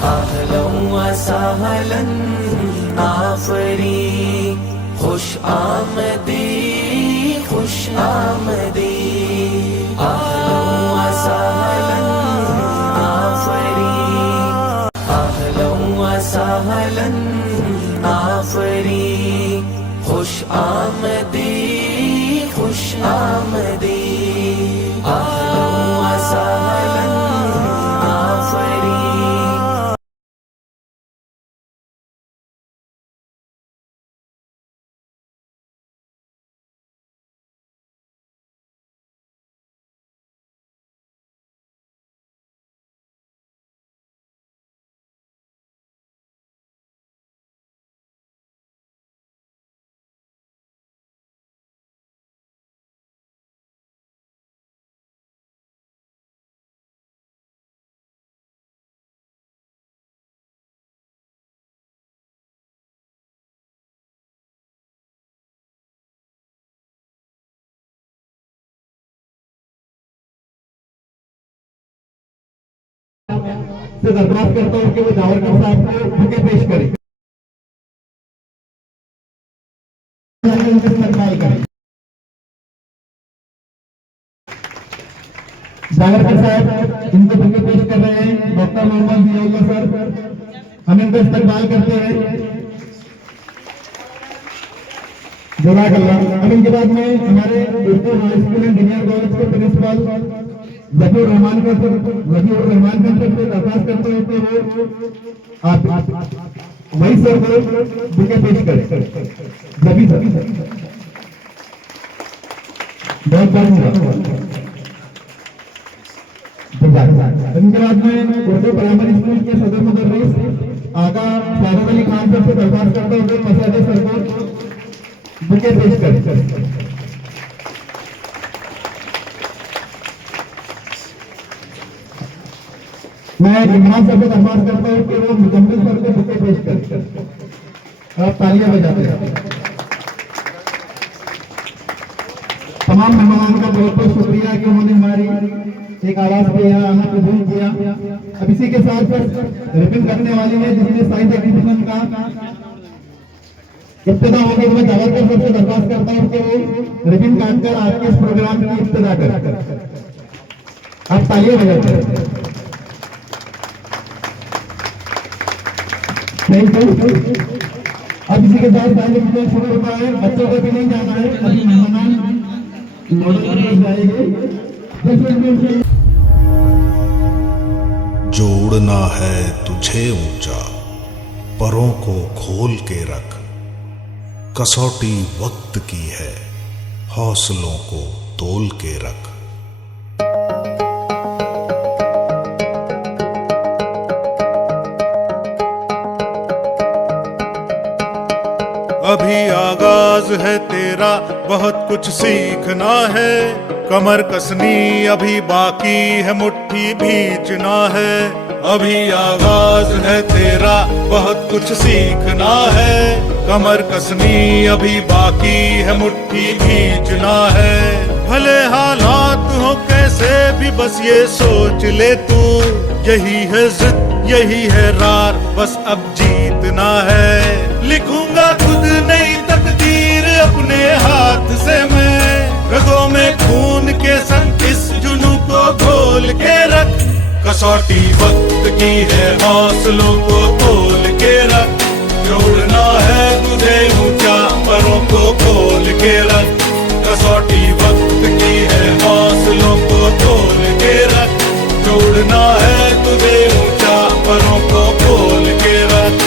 अहलन व सहलन आफरी, खुश आमदी खुश आमदी। अहलन व सहलन आफरी, अहलन व सहलन आफरी, खुश आमदी खुश आमदी। अहलन व सहलन आफरी। से दरख्वास्त करता हूँ कि वो जावरकर साहब को बुके पेश करें, इस्तेमाल करें। जावरकर साहब इनको बुके पेश कर रहे हैं, डॉक्टर मोहम्मद जियाउल्लाह सर, हम इनको इस्तेमाल करते हैं। अब इनके बाद में हमारे Urdu high school and junior college के प्रिंसिपल ज़कीउर रहमान का से दरख्वास्त करते हैं कि वो आप वही सर को बुके पेश करें। सभी बहुत इनके बाद में उर्दू प्राइमरी स्कूल के सदर मुदर्रिस आका सादत अली खान सर से दरख्वास्त करते हुए मसाजिद सर को बुके पेश करें। मैं इमरान सर को दरख्वास्त करता हूँ कि वो मुजम्मिल सर को बुके पेश करें। आप तालियां बजाते हैं। तमाम मेहमानों का बहुत बहुत शुक्रिया कि उन्होंने हमारी एक आवाज पे यहाँ आना कबूल किया। अब इसी के साथ रिबन करने वाली है जिसमें साइंस एग्जीबिशन का इब्तिदा होगी। मैं जावरकर सर से दरख्वास्त करता हूँ कि वो रिबन काट कर आपके इस प्रोग्राम की इब्तिदा करें। आप तालियां बजाते हैं। अब इसी के साथ साइंस शुरू होता है। बच्चों को भी नहीं जाना है, अभी मेहमान जो उड़ना है तुझे ऊंचा, परों को खोल के रख, कसौटी वक्त की है, हौसलों को तोल के रख। अभी आगाज है तेरा, बहुत कुछ सीखना है, कमर कसनी अभी बाकी है, मुट्ठी भींचना है। अभी आगाज है तेरा, बहुत कुछ सीखना है, कमर कसनी अभी बाकी है, मुट्ठी भींचना है। भले हालात हो कैसे भी बस ये सोच ले तू, यही है जिद यही है रार, बस अब जीतना है। लिखूंगा खुद नई तकदीर अपने हाथ से मैं, रगों में खून के संग इस जुनू को घोल के रख। कसौटी वक्त की है, हौसलों को तोल के रख। जोड़ना है तुझे ऊंचा, परों को खोल के रख। कसौटी वक्त की है, हौसलों को तोल के रख। जोड़ना है तुझे ऊंचा, परों को खोल के रख।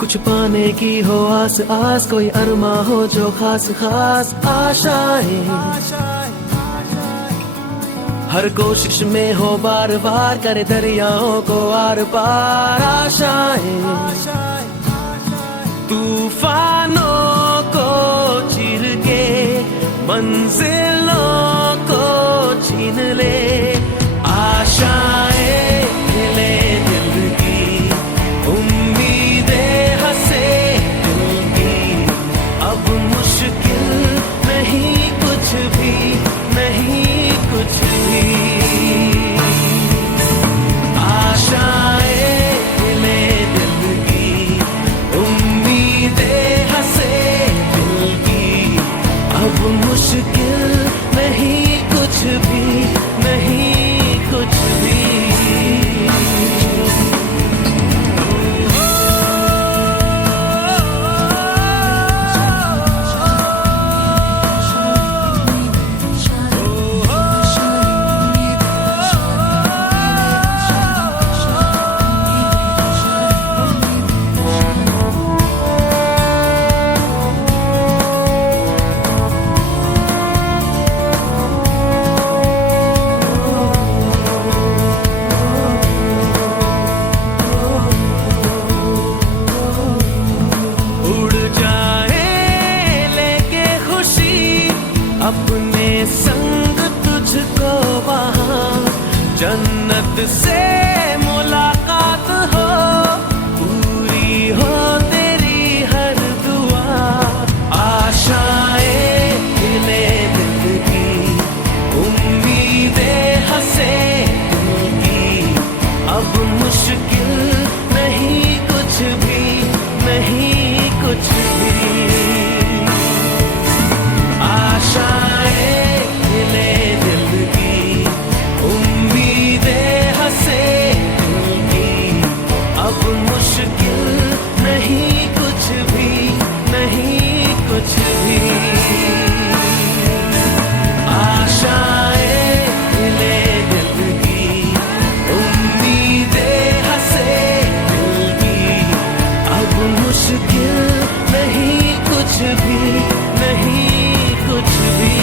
कुछ पाने की हो आस आस, कोई अरमा हो जो खास खास आशाएं, हर कोशिश में हो बार बार, करे दरियाओं को आर पार आशाएं, तूफानों को चीर के मंजिलों को छीन ले, आशाएं खिले दिल की, उम्मीदें हंसे दिल की, अब मुश्किल नहीं कुछ भी, नहीं कुछ भी, आशाएं खिले दिल की, उम्मीदें हंसे दिल की, अब मुश्किल नहीं कुछ भी, नहीं कुछ भी। उड़ जाए लेके खुशी अपने संग तुझको वहाँ, जन्नत से मुलाकात हो, पूरी हो तेरी हर दुआ, आशाएं खिले दिल की, उम्मीदें हंसे दिल की, अब मुश्किल नहीं कुछ भी, नहीं कुछ भी, आशाएं खिले दिल की, उम्मीदें हंसे दिल की, अब मुश्किल नहीं कुछ भी, नहीं कुछ भी, आशाएं खिले दिल की, उम्मीदें हंसे दिल की, अब मुश्किल नहीं कुछ भी, नहीं कुछ भी।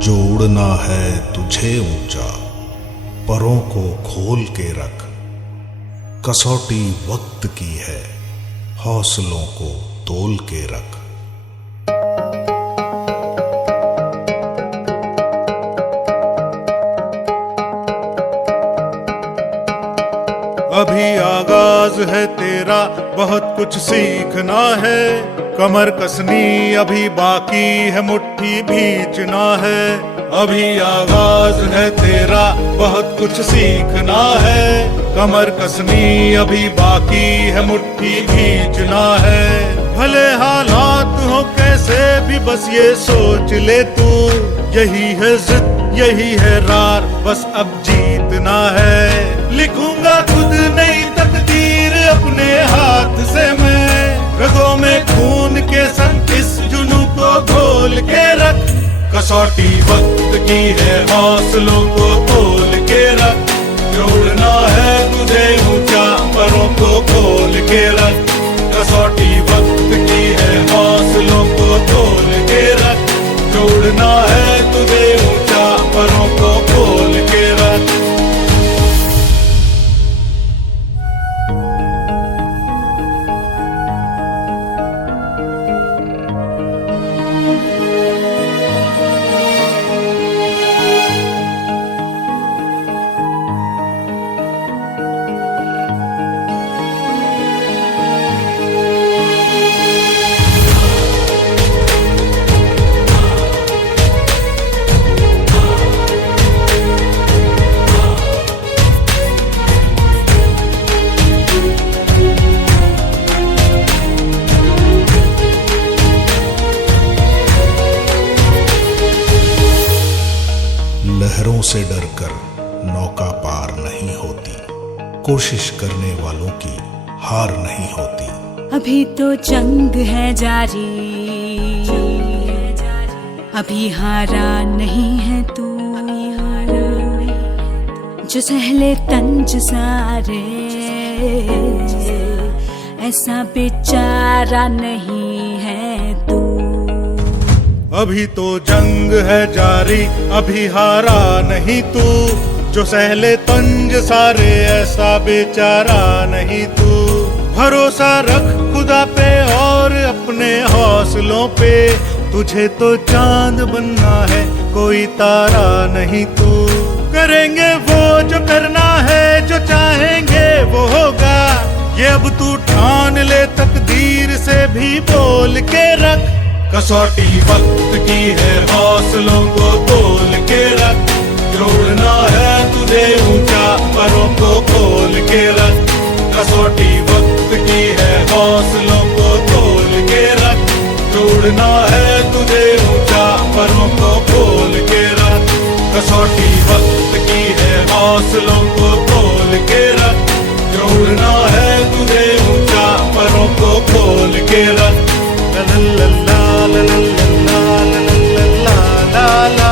जोड़ना है तुझे ऊंचा, परों को खोल के रख, कसौटी वक्त की है, हौसलों को तोल के रख। अभी आगाज है तेरा, बहुत कुछ सीखना है, कमर कसनी अभी बाकी है, मुट्ठी भींचना है। अभी आगाज है तेरा, बहुत कुछ सीखना है, कमर कसनी अभी बाकी है, मुट्ठी भींचना है। भले हालात हो कैसे भी बस ये सोच ले तू, यही है जिद यही है रार, बस अब जीतना है। लिखूंगा खुद नई तकदीर अपने हाथ से मैं, रगों में खून के संग इस जुनू को घोल के रख, कसौटी वक्त की है, हौसलों को तोल के रख। जोड़ना है तुझे ऊंचा, परों को खोल के रख, कसौटी वक्त की है, हौसलों को तोल के रख। जोड़ना है तुझे ऊंचा, परों को खोल के रख। से डरकर नौका पार नहीं होती, कोशिश करने वालों की हार नहीं होती। अभी तो जंग है जारी, अभी हारा नहीं है तू, जो सहले तंज सारे, ऐसा बेचारा नहीं है तू। अभी तो जंग है जारी, अभी हारा नहीं तू, जो सहले तंज सारे, ऐसा बेचारा नहीं तू। भरोसा रख खुदा पे और अपने हौसलों पे, तुझे तो चांद बनना है, कोई तारा नहीं तू। करेंगे वो जो करना है, जो चाहेंगे वो होगा, ये अब तू ठान ले, तकदीर से भी बोल के रख। कसौटी वक्त की है, हौसलों को तोल के रख, जोड़ना है तुझे ऊंचा, परों को खोल के रख। कसौटी वक्त की है, हौसलों को तोल के रख, जोड़ना है तुझे ऊंचा, परों को खोल के रख। कसौटी वक्त की है, हौसलों को तोल के रख, जोड़ना है तुझे ऊंचा, परों को खोल के रख। ला ला ला ला ला ला ला ला ला ला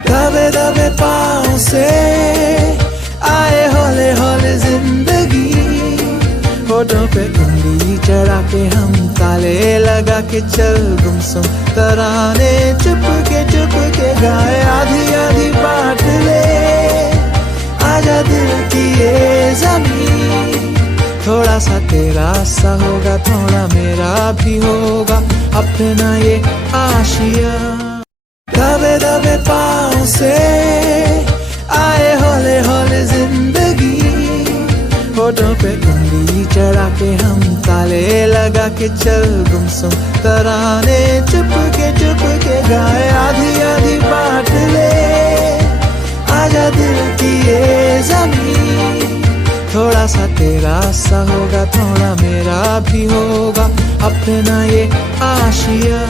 दबे दबे पाँव से आए हौले हौले जिंदगी, होठों पे उंगली चढ़ा के हम ताले लगा के चल गुमसुम तराने चुप के गाए। आधी आधी बांट ले आजा दिल की ये ज़मीन, थोड़ा सा तेरा सा होगा, थोड़ा मेरा भी होगा अपना ये आशिया। दबे दबे पाँव से आए हौले हौले जिंदगी, होठों पे उंगली चढ़ा के हम ताले लगा के चल गुमसुम तराने चुप के गाए। आधी आधी बांट ले आजा दिल की ये ज़मीन, थोड़ा सा तेरा सा होगा, थोड़ा मेरा भी होगा अपना ये आशिया।